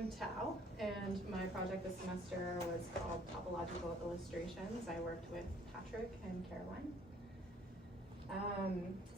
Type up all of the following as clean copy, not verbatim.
I'm Tao, and my project this semester was called Topological Illustrations. I worked with Patrick and Caroline.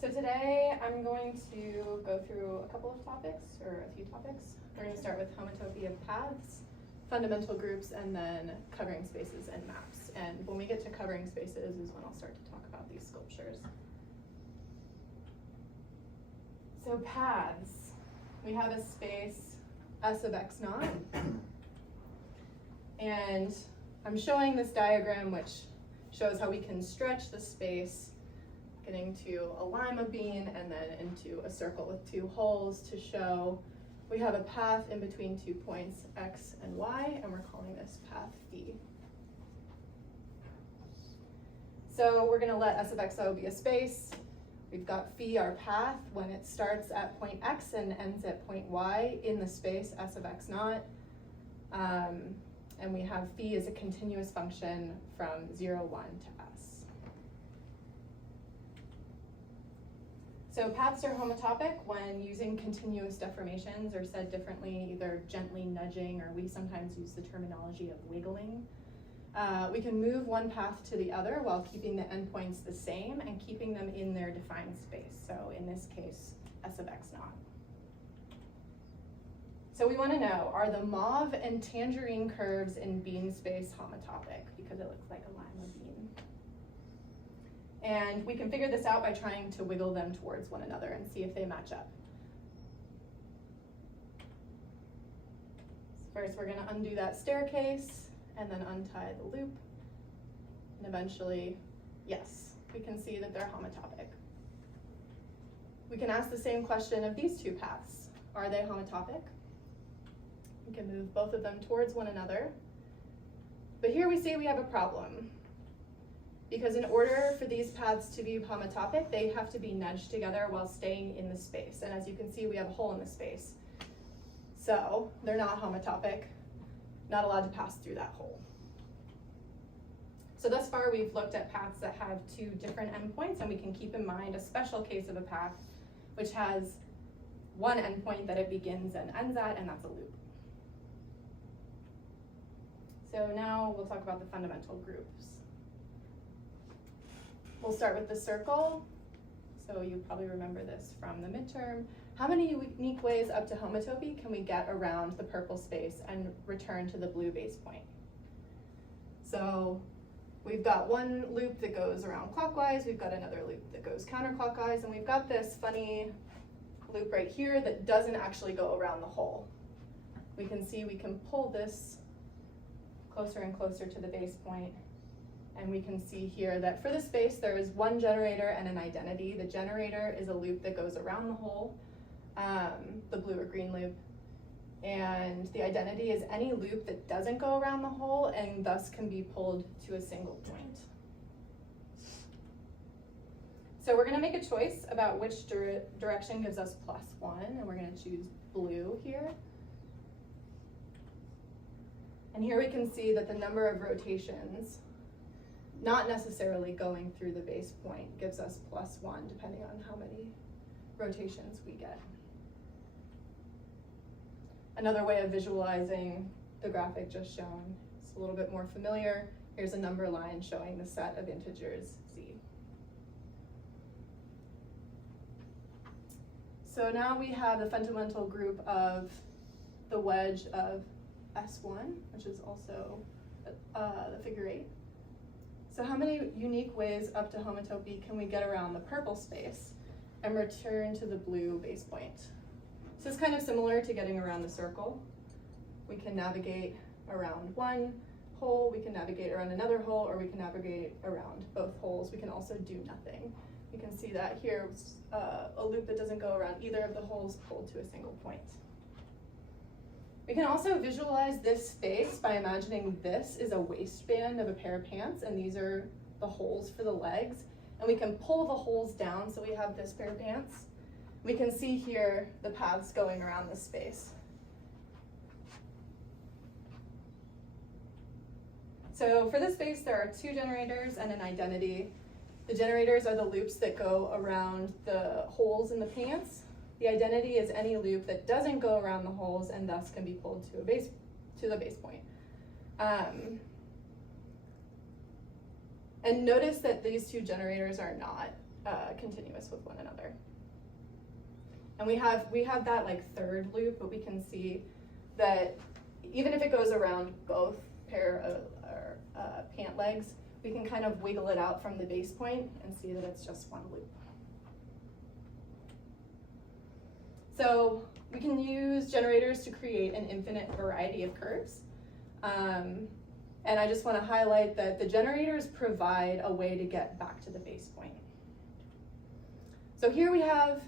So today I'm going to go through a couple of topics, or a few topics. We're going to start with homotopy of paths, fundamental groups, and then covering spaces and maps. And when we get to covering spaces is when I'll start to talk about these sculptures. So paths, we have a space S of x naught, and I'm showing this diagram which shows how we can stretch the space, getting to a lima bean and then into a circle with two holes to show we have a path in between 2 points x and y, and we're calling this path phi. So we're going to let S of xo be a space. We've got phi, our path, when it starts at point x and ends at point y in the space S of x naught. And we have phi as a continuous function from 0, 1 to s. So paths are homotopic when using continuous deformations, or said differently, either gently nudging, or we sometimes use the terminology of wiggling. We can move one path to the other while keeping the endpoints the same and keeping them in their defined space. So in this case, S of x naught. So we want to know, are the mauve and tangerine curves in bean space homotopic? Because it looks like a lima bean. And we can figure this out by trying to wiggle them towards one another and see if they match up. So first we're going to undo that staircase and then untie the loop, and eventually, yes, we can see that they're homotopic. We can ask the same question of these two paths. Are they homotopic? We can move both of them towards one another, but here we see we have a problem, because in order for these paths to be homotopic, they have to be nudged together while staying in the space, and as you can see, we have a hole in the space. So they're not homotopic, not allowed to pass through that hole. So thus far we've looked at paths that have two different endpoints, and we can keep in mind a special case of a path which has one endpoint that it begins and ends at, and that's a loop. So now we'll talk about the fundamental groups. We'll start with the circle. So you probably remember this from the midterm. How many unique ways up to homotopy can we get around the purple space and return to the blue base point? So we've got one loop that goes around clockwise, we've got another loop that goes counterclockwise, and we've got this funny loop right here that doesn't actually go around the hole. We can see we can pull this closer and closer to the base point, and we can see here that for the space there is one generator and an identity. The generator is a loop that goes around the hole, the blue or green loop, and the identity is any loop that doesn't go around the hole and thus can be pulled to a single point. So we're going to make a choice about which direction gives us +1, and we're going to choose blue here. And here we can see that the number of rotations, not necessarily going through the base point, gives us +1 depending on how many rotations we get. Another way of visualizing the graphic just shown is a little bit more familiar. Here's a number line showing the set of integers z. So now we have the fundamental group of the wedge of S1, which is also the figure 8. So how many unique ways up to homotopy can we get around the purple space and return to the blue base point? So it's kind of similar to getting around the circle. We can navigate around one hole, we can navigate around another hole, or we can navigate around both holes. We can also do nothing. You can see that here, a loop that doesn't go around either of the holes pulled to a single point. We can also visualize this space by imagining this is a waistband of a pair of pants, and these are the holes for the legs. And we can pull the holes down, so we have this pair of pants. We can see here the paths going around this space. So for this space, there are two generators and an identity. The generators are the loops that go around the holes in the pants. The identity is any loop that doesn't go around the holes and thus can be pulled to the base point. And notice that these two generators are not continuous with one another. And we have that like third loop, but we can see that even if it goes around both pair of pant legs, we can kind of wiggle it out from the base point and see that it's just one loop. So we can use generators to create an infinite variety of curves. And I just want to highlight that the generators provide a way to get back to the base point. So here we have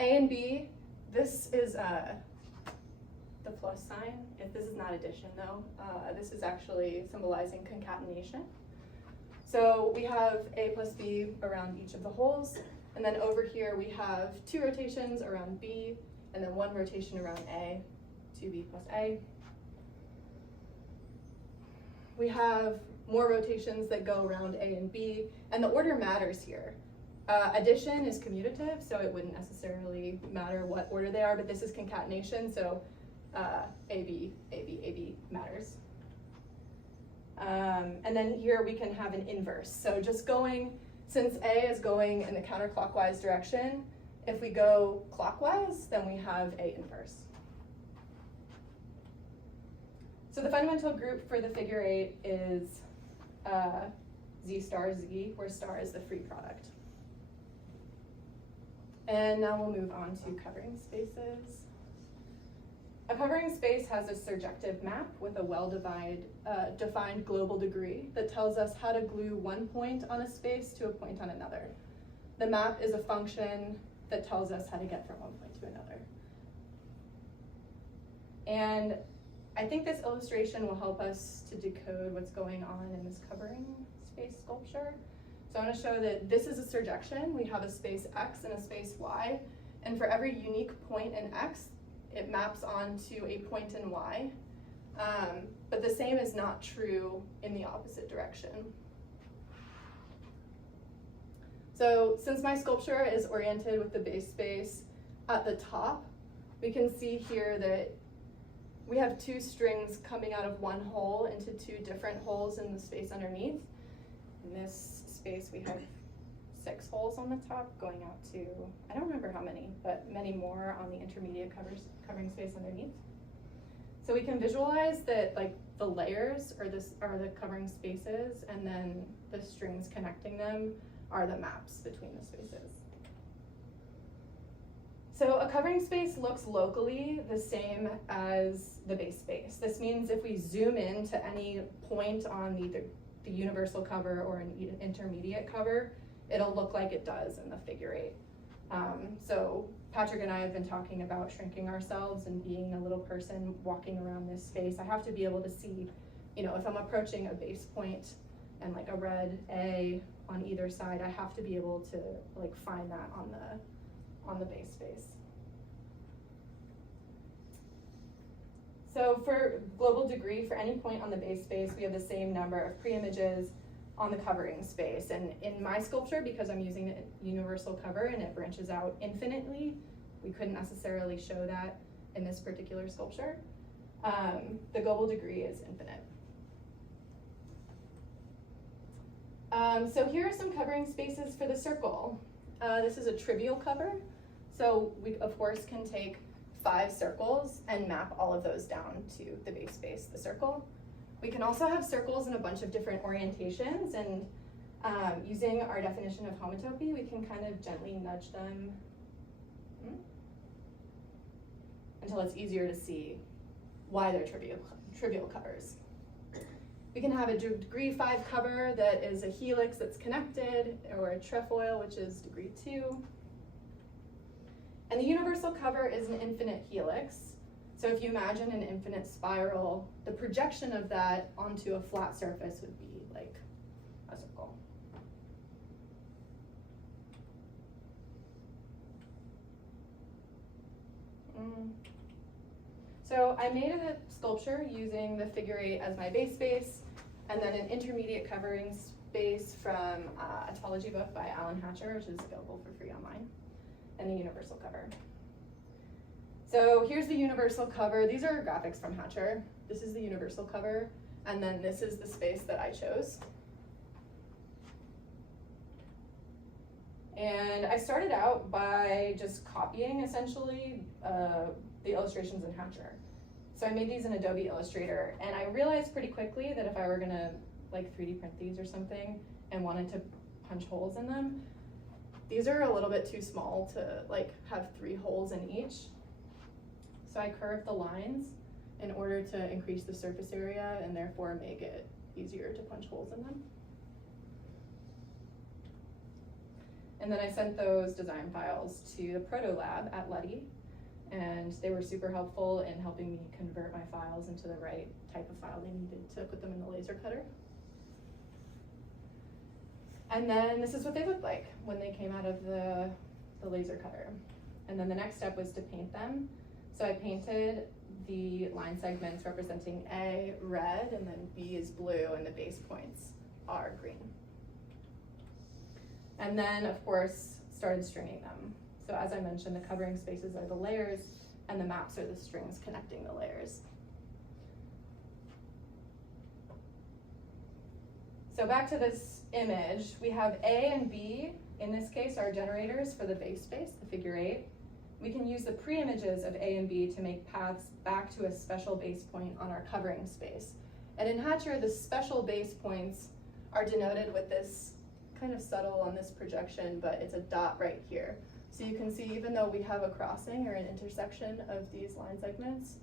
A and B. This is the plus sign. This is not addition though. This is actually symbolizing concatenation. So we have A plus B around each of the holes. And then over here we have 2 rotations around B and then 1 rotation around A, 2B plus A. We have more rotations that go around A and B, and the order matters here. Addition is commutative, so it wouldn't necessarily matter what order they are, but this is concatenation, so AB, AB, AB matters. And then here we can have an inverse. So just going, since A is going in the counterclockwise direction, if we go clockwise, then we have A inverse. So the fundamental group for the figure 8 is Z star Z, where star is the free product. And now we'll move on to covering spaces. A covering space has a surjective map with a well-defined global degree that tells us how to glue one point on a space to a point on another. The map is a function that tells us how to get from one point to another. And I think this illustration will help us to decode what's going on in this covering space sculpture. So I want to show that this is a surjection. We have a space X and a space Y, and for every unique point in X, it maps onto a point in Y. But the same is not true in the opposite direction. So since my sculpture is oriented with the base space at the top, we can see here that we have 2 strings coming out of one hole into 2 different holes in the space underneath. In this space, we have 6 holes on the top going out to, I don't remember how many, but many more on the intermediate covering space underneath. So we can visualize that like the layers are the covering spaces, and then the strings connecting them are the maps between the spaces. So a covering space looks locally the same as the base space. This means if we zoom in to any point on either the universal cover or an intermediate cover, it'll look like it does in the figure 8. So Patrick and I have been talking about shrinking ourselves and being a little person walking around this space. I have to be able to see, if I'm approaching a base point and like a red A on either side, I have to be able to like find that on the base space. So for global degree, for any point on the base space, we have the same number of pre-images on the covering space. And in my sculpture, because I'm using a universal cover and it branches out infinitely, we couldn't necessarily show that in this particular sculpture. The global degree is infinite. So here are some covering spaces for the circle. This is a trivial cover. So we, of course, can take 5 circles and map all of those down to the base space, the circle. We can also have circles in a bunch of different orientations, and using our definition of homotopy, we can kind of gently nudge them until it's easier to see why they're trivial covers. We can have a degree 5 cover that is a helix that's connected, or a trefoil, which is degree 2. And the universal cover is an infinite helix. So if you imagine an infinite spiral, the projection of that onto a flat surface would be like a circle. So I made a sculpture using the figure 8 as my base space, and then an intermediate covering space from a topology book by Alan Hatcher, which is available for free online, and the universal cover. So here's the universal cover. These are graphics from Hatcher. This is the universal cover, and then this is the space that I chose. And I started out by just copying, essentially, the illustrations in Hatcher. So I made these in Adobe Illustrator, and I realized pretty quickly that if I were gonna like 3D print these or something and wanted to punch holes in them, these are a little bit too small to like have 3 holes in each. So I curved the lines in order to increase the surface area and therefore make it easier to punch holes in them. And then I sent those design files to the Proto Lab at Luddy, and they were super helpful in helping me convert my files into the right type of file they needed to put them in the laser cutter. And then this is what they looked like when they came out of the laser cutter. And then the next step was to paint them. So I painted the line segments representing A red, and then B is blue, and the base points are green. And then, of course, started stringing them. So as I mentioned, the covering spaces are the layers, and the maps are the strings connecting the layers. So back to this image, we have A and B, in this case, are generators for the base space, the figure 8. We can use the pre-images of A and B to make paths back to a special base point on our covering space. And in Hatcher, the special base points are denoted with this kind of subtle on this projection, but it's a dot right here. So you can see, even though we have a crossing or an intersection of these line segments,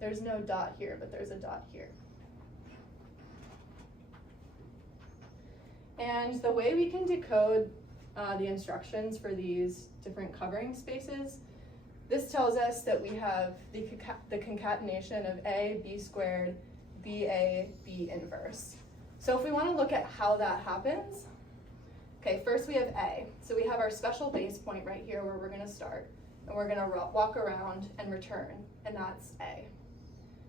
there's no dot here, but there's a dot here. And the way we can decode the instructions for these different covering spaces, this tells us that we have the concatenation of A, B squared, BA, B inverse. So if we want to look at how that happens, okay, first we have A. So we have our special base point right here where we're going to start, and we're going to walk around and return, and that's A.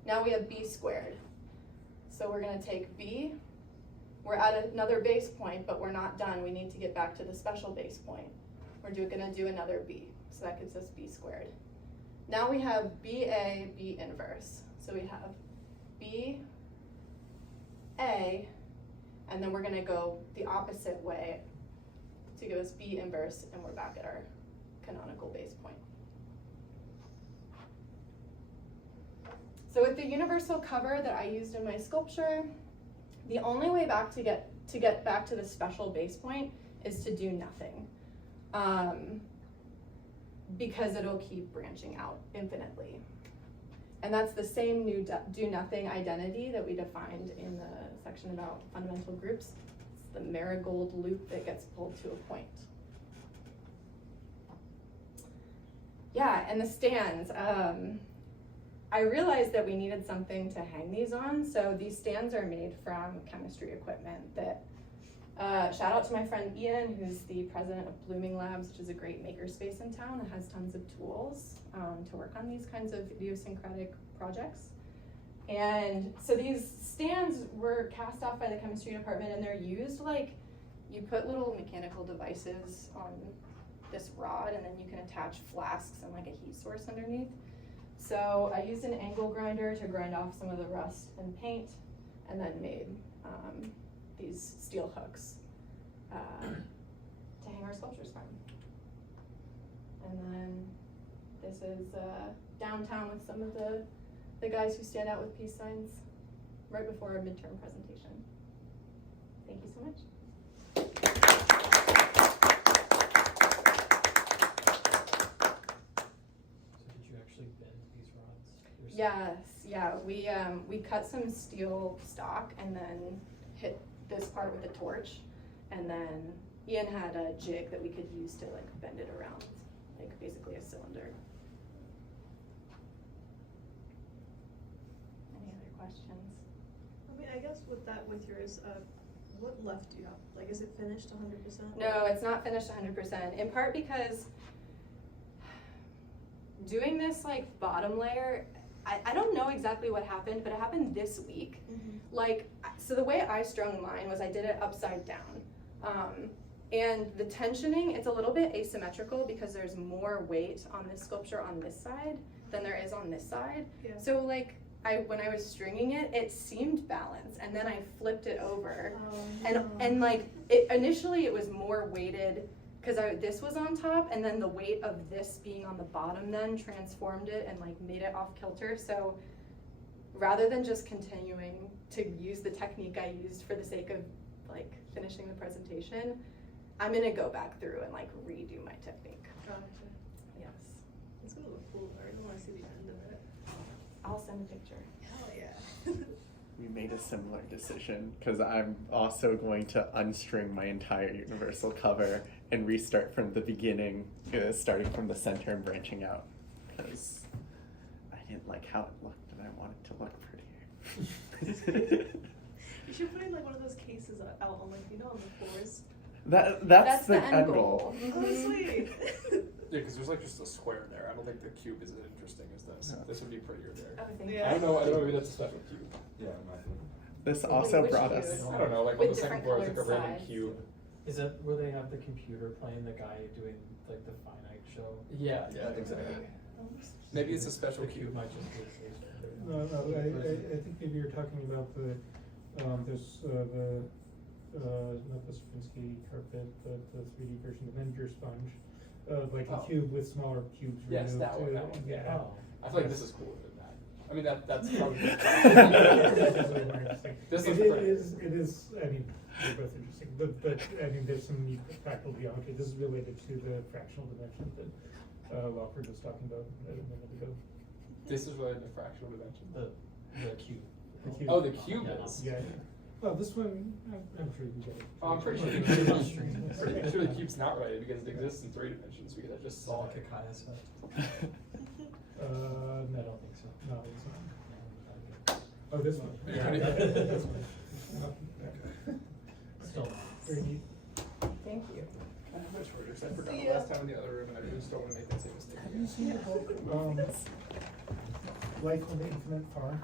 Now we have B squared. So we're going to take B. We're at another base point, but we're not done. We need to get back to the special base point. We're going to do another B. So that gives us B squared. Now we have BA, B inverse. So we have B, A, and then we're going to go the opposite way to give us B inverse, and we're back at our canonical base point. So with the universal cover that I used in my sculpture, the only way back to get back to the special base point is to do nothing, because it'll keep branching out infinitely. And that's the same new do nothing identity that we defined in the section about fundamental groups. It's the marigold loop that gets pulled to a point. Yeah, and the stands. I realized that we needed something to hang these on, so these stands are made from chemistry equipment that, shout out to my friend Ian, who's the president of Blooming Labs, which is a great makerspace in town that has tons of tools to work on these kinds of idiosyncratic projects. And so these stands were cast off by the chemistry department, and they're used like, you put little mechanical devices on this rod, and then you can attach flasks and like a heat source underneath. So I used an angle grinder to grind off some of the rust and paint, and then made these steel hooks to hang our sculptures from. And then this is downtown with some of the guys who stand out with peace signs right before our midterm presentation. Thank you so much. Yes, yeah, we cut some steel stock and then hit this part with a torch, and then Ian had a jig that we could use to like bend it around, like basically a cylinder. Any other questions? I mean, I guess with yours, what left do you have? Like, is it finished 100%? No, it's not finished 100%, in part because doing this like bottom layer, I don't know exactly what happened, but it happened this week. Mm-hmm. Like, so the way I strung mine was I did it upside down. And the tensioning, it's a little bit asymmetrical because there's more weight on this sculpture on this side than there is on this side. Yeah. So like, when I was stringing it, it seemed balanced, and then I flipped it over, and like, initially it was more weighted, because this was on top, and then the weight of this being on the bottom then transformed it and like made it off kilter. So rather than just continuing to use the technique I used for the sake of like finishing the presentation, I'm gonna go back through and like redo my technique. Gotcha. Yes. It's gonna look cool, though. I really wanna see the end of it. I'll send a picture. Hell yeah. We made a similar decision because I'm also going to unstring my entire universal cover and restart from the beginning, starting from the center and branching out, because I didn't like how it looked and I want it to look prettier. You should put in like one of those cases out on, like, you know, on the floors. That's the end goal. Oh, sweet. Yeah, because there's like just a square there. I don't think the cube is as interesting as this. No. This would be prettier there. Oh, thank Yeah. I don't know, maybe that's a special cube. Yeah, This Wait, also which brought cube? us. I don't know, like With on the second different floor is like a colored random sides. cube. Is that where they have the computer playing the guy doing like the finite show? Yeah, I think so. Maybe it's a special The cube cube. might just be a case. No, I think maybe you're talking about the, there's, not the Stravinsky carpet, but the 3D version, the miniature sponge, like a Oh. cube with smaller cubes Yes, removed. that one, Yeah. Oh. I feel like this is cooler than that. I mean, that's probably. That's definitely more interesting. This It looks pretty. it is, I mean, they're both interesting, but, I mean, there's some neat practical geometry. This is related to the fractional dimension that, Lawford was talking about a minute ago. This is related to fractional dimension. The cube. The cube. Oh, the cube Yeah, is. Yeah, well, this one, I'm sure you get it. Oh, I'm pretty sure the Pretty cube much is, string. pretty sure the cube's not related because it exists in 3 dimensions because I just saw Like it. a chiasm. No, I don't think so. no, it's not. Oh, this one? Yeah. This one. Okay. Still not. Very neat. Thank you. I have a shorter, I forgot See it ya. last time in the other room and I just don't want to make that same mistake. Have you seen the book, Life on the Infinite Farm?